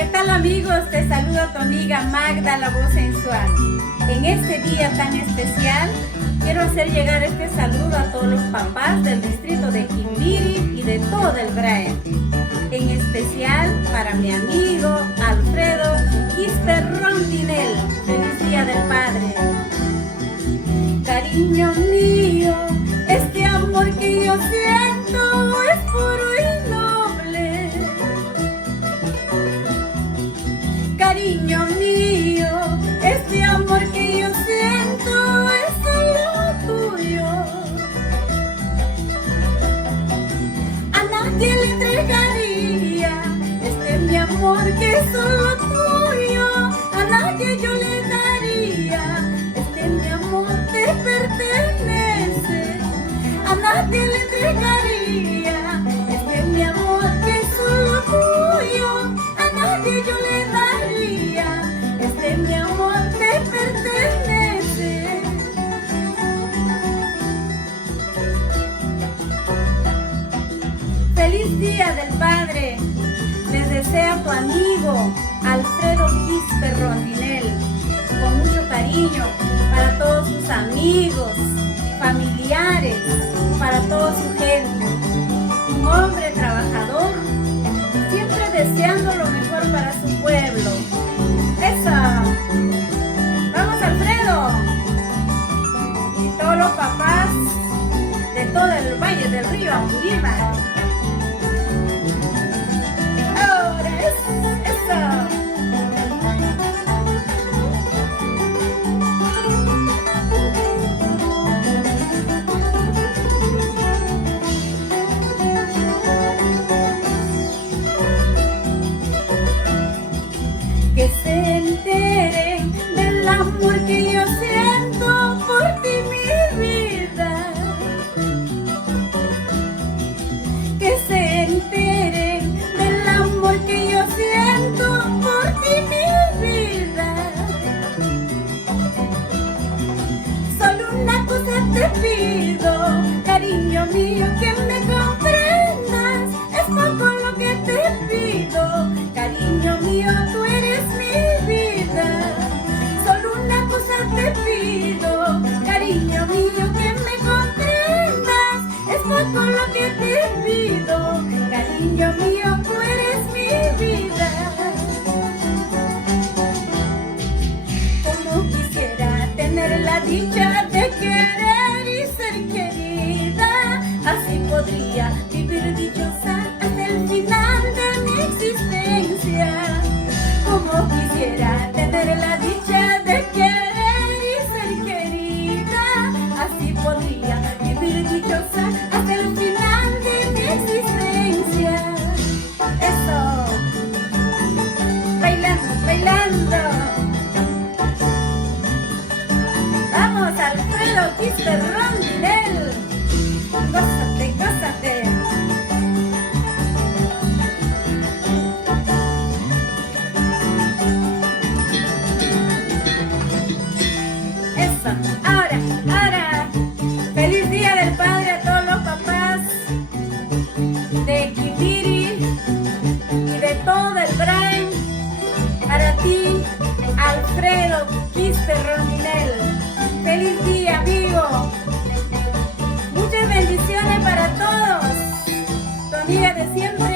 ¿Qué tal amigos? Te saluda tu amiga Magda, la voz sensual. En este día tan especial, quiero hacer llegar este saludo a todos los papás del distrito de Quimbiri y de todo el Brae. En especial para mi amigo Alfredo Quispe Rondinel. Feliz Día del Padre. Cariño mío, este amor que yo siento es puro y noble. Cariño mío, este amor que yo siento es solo tuyo. A nadie le entregaría este mi amor que es solo tuyo. A nadie yo le daría este mi amor te pertenece. A nadie le entregaría este mi amor que es solo tuyo. A nadie yo le daría este mi amor te pertenece. Feliz Día del Padre. Les desea tu amigo Alfredo Quispe Rondinel, con mucho cariño para todos sus amigos, familiares, para toda su gente. Un hombre trabajador, siempre deseando lo mejor para su pueblo. ¡Eso! ¡Vamos, Alfredo! Y todos los papás de todo el Valle del Río Apurímac. ¡Ahora eso! Que se enteren del amor que yo siento por ti, mi vida. Que se enteren del amor que yo siento por ti, mi vida. Solo una cosa te pido, cariño mío, que me comprendas. Es poco lo que te pido, cariño mío, tú eres mi vida. Solo una cosa te pido, cariño mío, que me comprendas. Es poco lo que te pido, cariño mío, tú eres mi vida. Como quisiera tener la dicha de querer y ser querida, así podría vivir dichosa hasta el final de mi existencia. Como quisiera tener la dicha de querer y ser querida, así podría vivir dichosa hasta el final de mi existencia. Eso, bailando, bailando. Vamos, Alfredo Quispe Rondinel. Gózate, gózate. Eso, ahora, feliz Día del Padre a todos los papás de Quimbiri y de todo el Brae. Para ti, Alfredo Quispe Rondinel. Feliz día, amigo. Muchas bendiciones para todos. Tu amiga de siempre.